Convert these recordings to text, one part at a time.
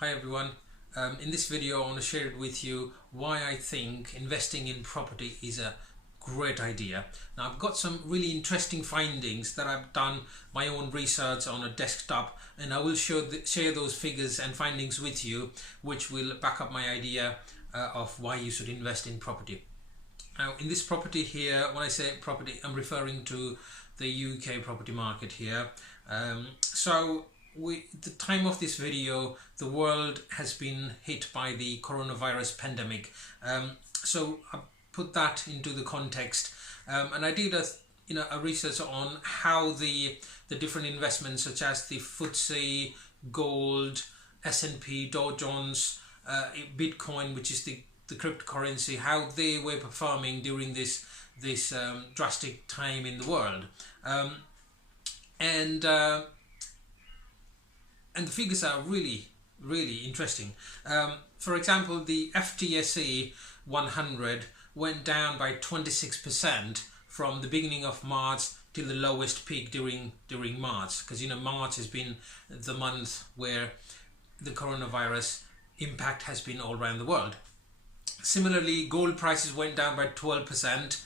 Hi everyone. In this video I want to share it with you why I think investing in property is a great idea. Now I've got some really interesting findings that I've done my own research on a desktop, and I will share those figures and findings with you, which will back up my idea of why you should invest in property. Now in this property here, when I say property, I'm referring to the UK property market here. The time of this video, the world has been hit by the coronavirus pandemic. So I put that into the context, and I did a research on how the different investments such as the FTSE, gold, S&P, Dow Jones, Bitcoin, which is the cryptocurrency, how they were performing during this drastic time in the world, and the figures are really interesting. For example, the FTSE 100 went down by 26% from the beginning of March till the lowest peak during March, because March has been the month where the coronavirus impact has been all around the world. Similarly, gold prices went down by 12%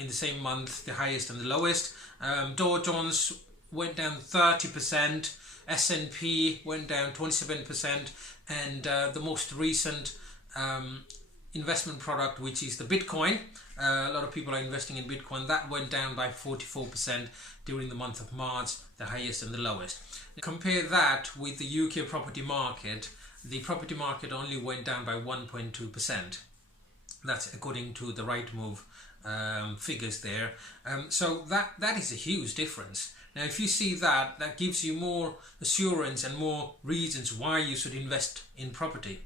in the same month, the highest and the lowest. Dow Jones went down 30%, S&P went down 27%, and the most recent investment product, which is the Bitcoin, a lot of people are investing in Bitcoin, that went down by 44% during the month of March, the highest and the lowest. Compare that with the UK property market. The property market only went down by 1.2%. That's according to the Rightmove figures there. So that is a huge difference. Now, if you see that, that gives you more assurance and more reasons why you should invest in property.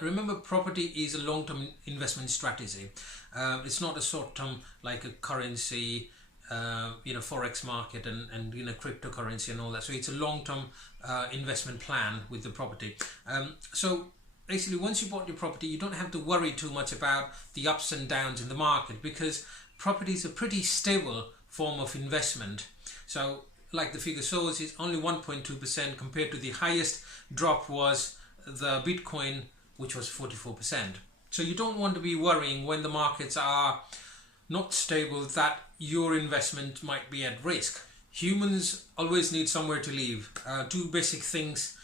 Remember, property is a long-term investment strategy. It's not a short-term like a currency, forex market and cryptocurrency and all that. So it's a long-term investment plan with the property. So basically, once you bought your property, you don't have to worry too much about the ups and downs in the market, because property is a pretty stable form of investment. So like the figure shows, it's only 1.2% compared to the highest drop was the Bitcoin, which was 44%. So you don't want to be worrying when the markets are not stable that your investment might be at risk. Humans always need somewhere to live. Two basic things,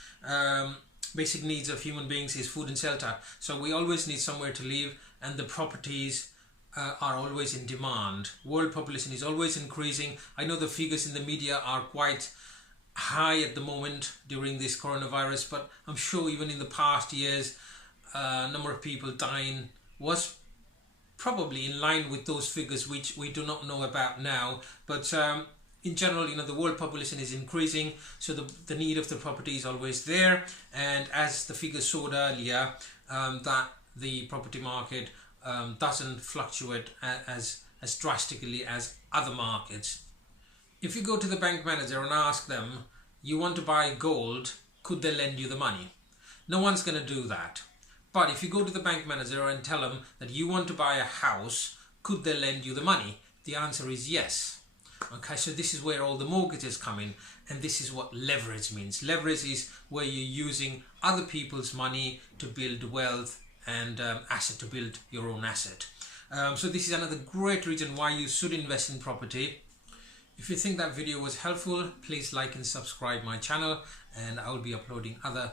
basic needs of human beings is food and shelter. So we always need somewhere to live, and the properties are always in demand. World population is always increasing. I know the figures in the media are quite high at the moment during this coronavirus, but I'm sure even in the past years, number of people dying was probably in line with those figures, which we do not know about now. But in general, the world population is increasing, so the need of the property is always there. And as the figures showed earlier, that the property market doesn't fluctuate as drastically as other markets. If you go to the bank manager and ask them, you want to buy gold, could they lend you the money? No one's going to do that. But if you go to the bank manager and tell them that you want to buy a house, could they lend you the money? The answer is yes. Okay, so this is where all the mortgages come in, and this is what leverage means. Leverage is where you're using other people's money to build wealth and asset, to build your own asset. So this is another great reason why you should invest in property. If you think that video was helpful, please like and subscribe my channel, and I will be uploading other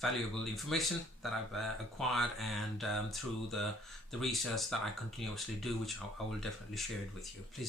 valuable information that I've acquired and through the research that I continuously do, which I will definitely share it with you. Please